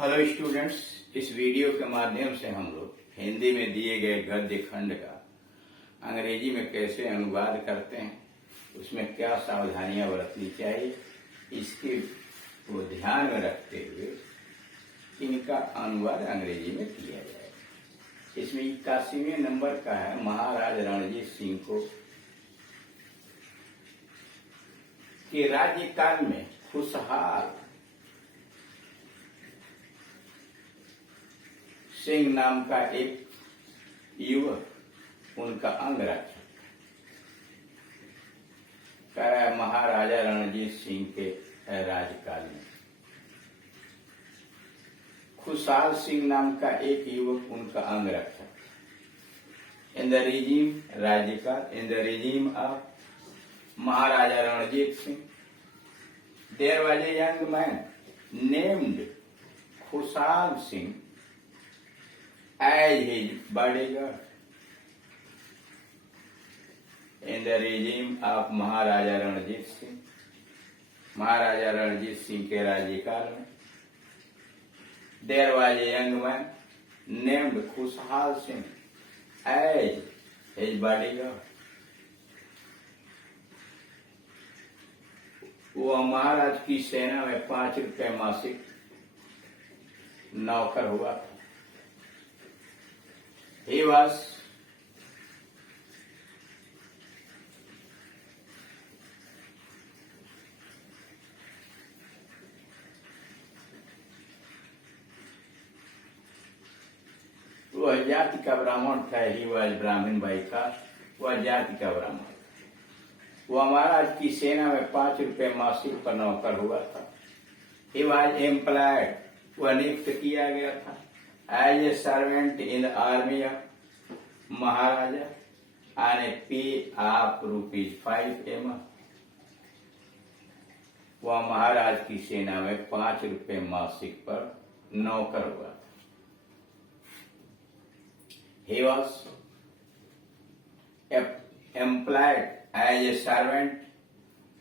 Hello students, इस video के माध्यम से हम लोग हिंदी में दिए गए गद्य खंड का अंग्रेजी में कैसे अनुवाद करते हैं, उसमें क्या सावधानियां बरतनी चाहिए, इसके को ध्यान में रखते हुए इनका अनुवाद अंग्रेजी में किया जाएगा। इसमें 81वें नंबर का है महाराज रणजीत सिंह को के राज्यकाल में खुशहाल सिंह नाम का एक युवक उनका अंगरक्षक कह रहा है। महाराजा रणजीत सिंह के राज्यकाल में खुशहाल सिंह नाम का एक युवक उनका अंगरक्षक इन द रिजीम राज्यकाल in the regime of Maharaja Ranjit Singh there was a young man named Khushal Singh as his bodyguard. In the regime of महाराजा रणजीत सिंह, महाराजा रणजीत सिंह के राज्यकाल में there was a young man named खुशहाल सिंह as his bodyguard. वो महाराज की सेना में 5 रुपए मासिक नौकर हुआ था। He was वह जाति का ब्राह्मण था। ही वॉज ब्राह्मण बाई कास्ट, वह जाति का ब्राह्मण। वह महाराज की सेना में 5 रुपए मासिक पर नौकर हुआ था। ही वॉज एम्प्लॉयड, वह नियुक्त किया गया था as a servant in the army of Maharaja on a pay of ₹5 a month. वह महाराज की सेना में 5 रुपए मासिक पर नौकर हुआ था। He was employed as a servant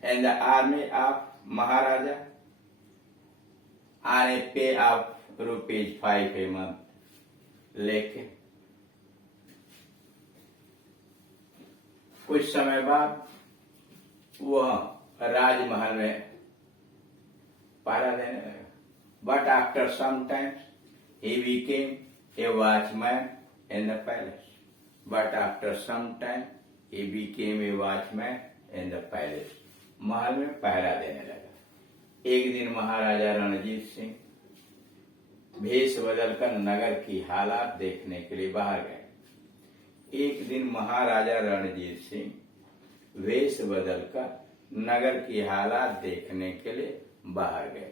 in the army of Maharaja on a pay of ₹5 a month. लेकिन कुछ समय बाद वह राजमहल में पहरा देने लगा। But after some times he became a watchman in the palace. But after some time he became a watchman in the palace. महल में पहरा देने लगा। एक दिन महाराजा रणजीत सिंह भेष बदलकर नगर की हालात देखने के लिए बाहर गए। एक दिन महाराजा रणजीत सिंह वेश बदलकर नगर की हालात देखने के लिए बाहर गए।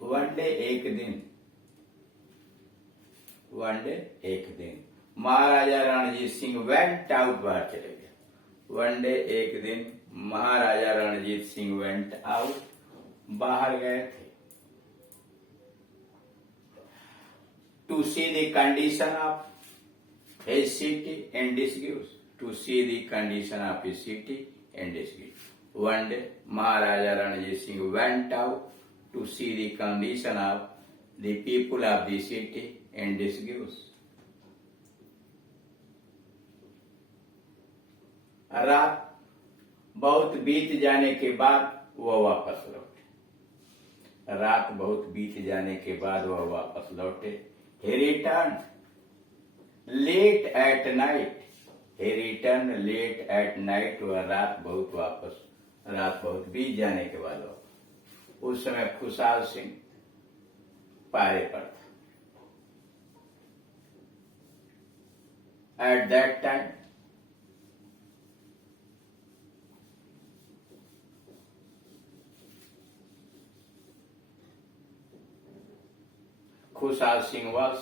वन डे एक दिन महाराजा रणजीत सिंह वेंट आउट, बाहर चले गए। वन डे एक दिन महाराजा रणजीत सिंह वेंट आउट, बाहर गए थे। To see the condition of his city and disuse. To see the condition of his city and disuse. One day, Maharaja Ranjit Singh went out to see the condition of the people of the city and disuse. रात बहुत बीत जाने के बाद वह वापस लौटे। रात बहुत बीत जाने के बाद वह वापस लौटे। He returned late at night. He returned late at night. वह रात बहुत बीत जाने के बाद उस समय खुशहाल सिंह पहरे पर था। At that time खुशहाल सिंह was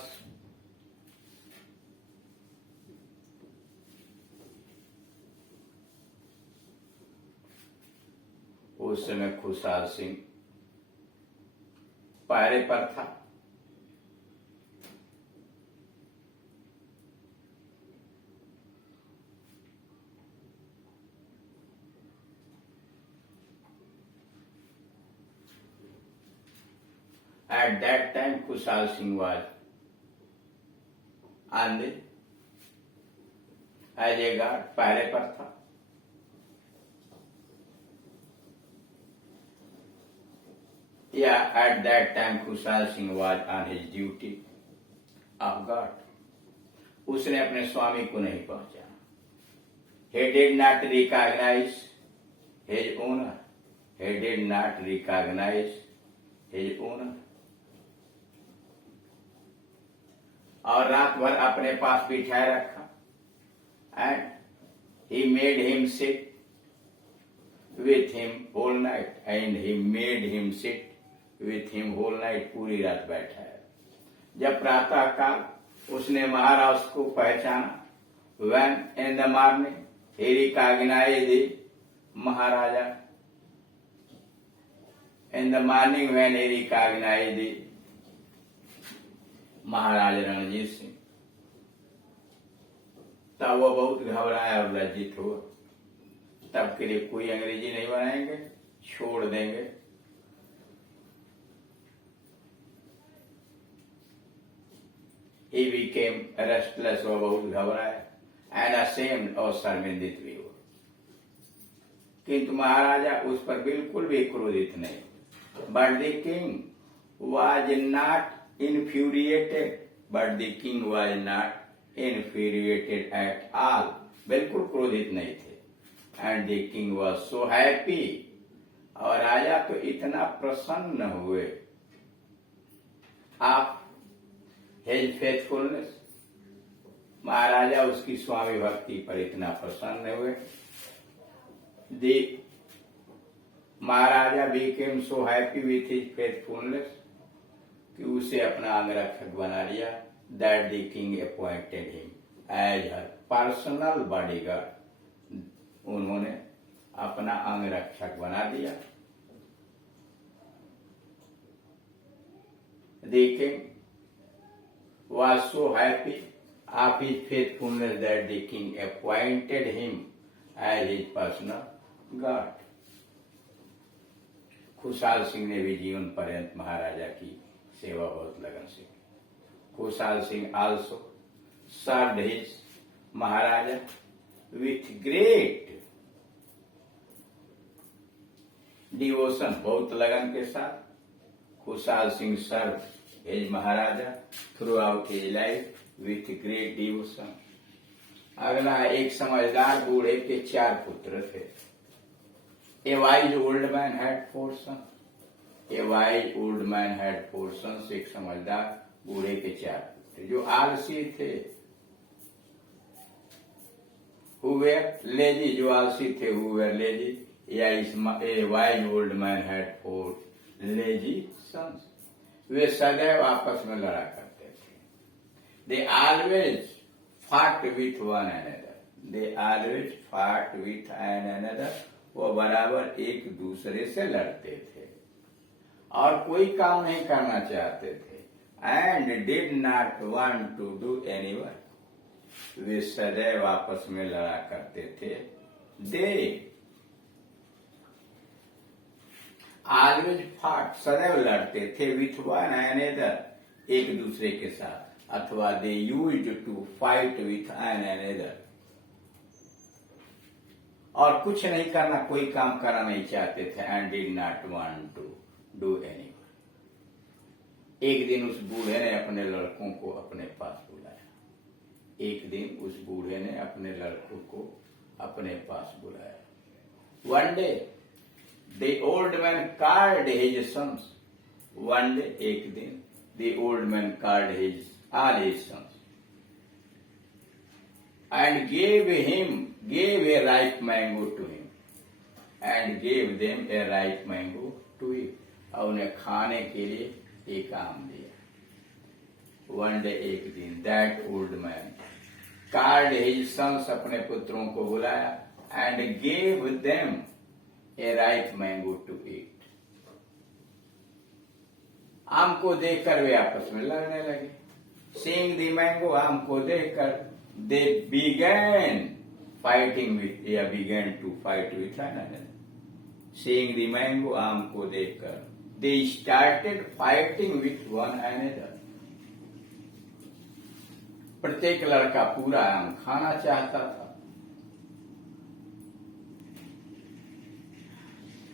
उस समय खुशहाल सिंह पहरे पर था। At that time, Kushal Singh was on the as a guard, पहरे पर था। Yeah, at that time Kushal Singh was on his duty of guard. उसने अपने स्वामी को नहीं पहचाना। He did not recognize his owner. He did not recognize his owner. और रात भर अपने पास बिठाए रखा। And he made him sit with him whole night. And he made him sit with him whole night. पूरी रात बैठा है। जब प्रातः काल उसने महाराज को पहचाना, when in the morning he recognized the Maharaja, in the morning when he recognized the महाराज रणजीत सिंह, तब वो बहुत घबराया और लज्जित हुआ। तब के लिए कोई अंग्रेजी नहीं बनाएंगे, छोड़ देंगे। He became restless, वो बहुत घबराया, and ashamed और शर्मिंदित भी हुआ। किंतु महाराजा उस पर बिल्कुल भी क्रोधित नहीं। But the king was not infuriated. But the king was not infuriated at all. बिल्कुल क्रोधित नहीं थे। And the king was so happy. और राजा तो इतना प्रसन्न हुए। आप his faithfulness, महाराजा उसकी स्वामी भक्ति पर इतना प्रसन्न हुए। The Maharaja became so happy with his faithfulness कि उसे अपना अंगरक्षक बना लिया। That the king appointed him as her personal bodyguard. उन्होंने अपना अंगरक्षक बना दिया। The king was so happy of his faithfulness that the king appointed him as his personal guard. खुशहाल सिंह ने भी जीवन पर्यंत महाराजा की सेवा बहुत लगन से की। खुशहाल Singh also served his Maharaja with great devotion, बहुत लगन के साथ खुशहाल Singh served his Maharaja throughout his life with great devotion. अगला एक समझदार बूढ़े के 4 पुत्र थे। A wise old man had 4 sons. A wise old man had 4 sons. एक समझदार बूढ़े के 4 पुत्र जो आलसी थे। Who were lazy, जो आलसी थे, who were lazy. A wise old man had 4 lazy sons. वे सदैव आपस में लड़ा करते थे। They always fought with one another. They always fought with one another. वो बराबर एक दूसरे से लड़ते थे और कोई काम नहीं करना चाहते थे। And did not want to do any work. वे सदैव आपस में लड़ा करते थे। They always fought, सदैव लड़ते थे with one another, एक दूसरे के साथ, अथवा they used to fight with one another. और कुछ नहीं करना, कोई काम करना नहीं चाहते थे। And did not want to do any work. एक दिन उस बूढ़े ने अपने लड़कों को अपने पास बुलाया। एक दिन उस बूढ़े ने अपने लड़कों को अपने पास बुलाया। One day the old man called his sons. One day, एक दिन the old man called all his sons and gave a ripe mango to him and gave them a ripe mango to eat. और उन्हें खाने के लिए एक आम दिया। One day, एक दिन that old man called his sons, अपने पुत्रों को बुलाया and gave them a ripe mango to eat. आम को देखकर वे आपस में लड़ने लगे। Seeing the mango, आम को देखकर they began to fight with one another. Seeing the mango, आम को देखकर they started fighting with one another. प्रत्येक लड़का पूरा आम खाना चाहता था.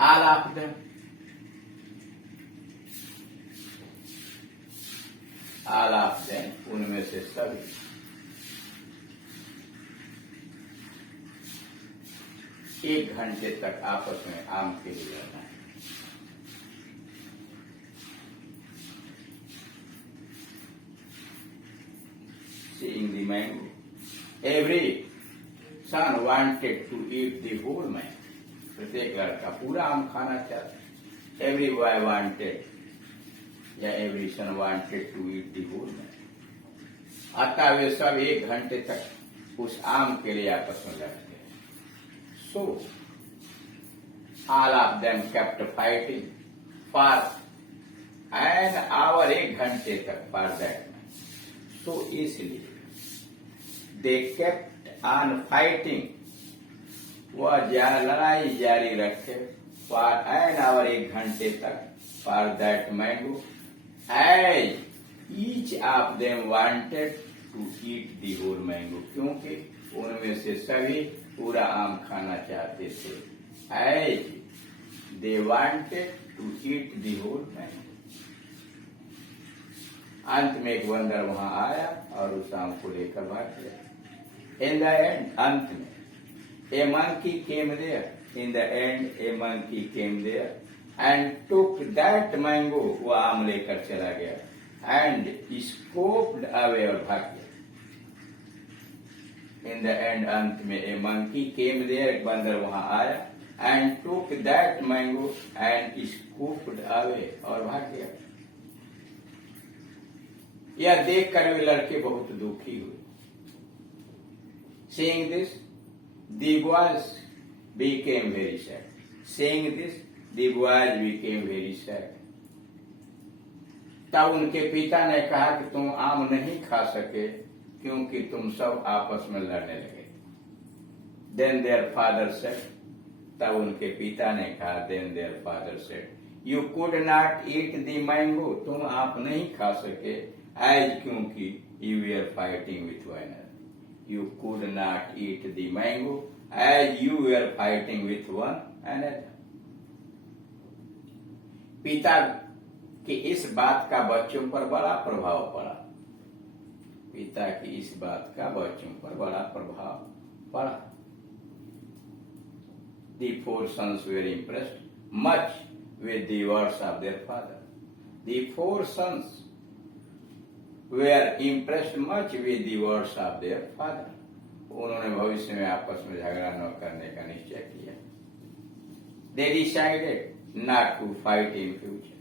All of them. All of them, उनमें से सभी एक घंटे तक आपस में आम के लिए लड़ना है. Seeing the mango, every son wanted to eat the whole mango. प्रत्येक लड़का पूरा आम खाना चाहता. Every boy wanted, या every son wanted to eat the whole mango. अतः वे सब एक घंटे तक उस आम के लिए आपस में लड़ते. So, all of them kept fighting for an hour, एक घंटे तक for that. So easily, they kept on fighting. वह लड़ाई जारी रखे for an hour, एक घंटे तक for that mango. As each of them wanted to eat the whole mango. क्योंकि उनमें से सभी पूरा आम खाना चाहते थे. As they wanted to eat the whole mango. अंत में एक बंदर वहां आया और उस आम को लेकर भाग गया. In the end, अंत में a monkey came there. In the end, a monkey came there and took that mango. वो आम लेकर चला गया and scooped away, और भाग गया. In the end, अंत में a monkey came there, एक बंदर वहां आया and took that mango and scooped away, और भाग गया. यह देखकर वे लड़के बहुत दुखी हुए. Seeing this, the boys became very sad. Seeing this, the boys became very sad. तब उनके पिता ने कहा कि तुम आम नहीं खा सके क्योंकि तुम सब आपस में लड़ने लगे. Then their father said, तब उनके पिता ने कहा, then their father said, you could not eat the mango. तुम आप नहीं खा सके as क्योंकि you were fighting with one another. You could not eat the mango as you were fighting with one another. पिता की इस बात का बच्चों पर बड़ा प्रभाव पड़ा. पिता की इस बात का बच्चों पर बड़ा प्रभाव पड़ा. The 4 sons were impressed much with the words of their father. The 4 sons were impressed much with the words of their father. उन्होंने भविष्य में आपस में झगड़ा न करने का निश्चय किया. They decided not to fight in future.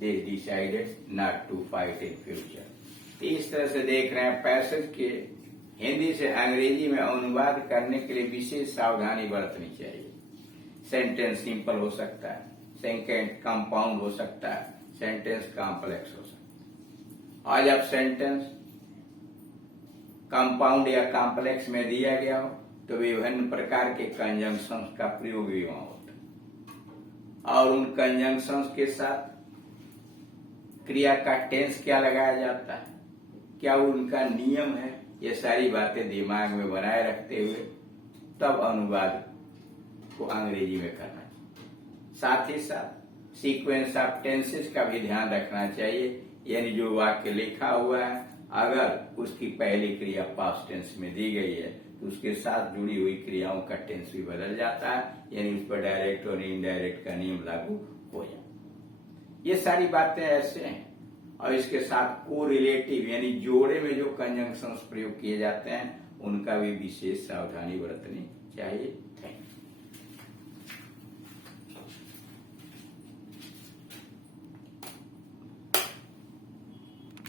They decided not to fight in future. इस तरह से देख रहे हैं पैसेज के हिंदी से अंग्रेजी में अनुवाद करने के लिए विशेष सावधानी बरतनी चाहिए. सेंटेंस सिंपल हो सकता है, सेंटेंस कंपाउंड हो सकता है, सेंटेंस कॉम्प्लेक्स हो सकता है. और जब सेंटेंस कंपाउंड या कॉम्प्लेक्स में दिया गया हो तो विभिन्न प्रकार के कंजंक्शंस का प्रयोग भी वहां होता है. और उन कंजंक्शंस के साथ क्रिया का टेंस क्या लगाया जाता है, क्या उनका नियम है, ये सारी बातें दिमाग में बनाए रखते हुए तब अनुवाद को अंग्रेजी में करना चाहिए. साथ ही साथ सीक्वेंस ऑफ टेंसेस का भी ध्यान रखना चाहिए. यानी जो वाक्य लिखा हुआ है अगर उसकी पहली क्रिया पास्ट टेंस में दी गई है तो उसके साथ जुड़ी हुई क्रियाओं का टेंस भी बदल जाता है. यानी उस पर डायरेक्ट और इनडायरेक्ट का नियम लागू हो जाता है. ये सारी बातें ऐसे हैं. और इसके साथ को रिलेटिव यानी जोड़े में जो कंजंक्शंस प्रयोग किए जाते हैं उनका भी विशेष सावधानी बरतनी चाहिए. Thank you.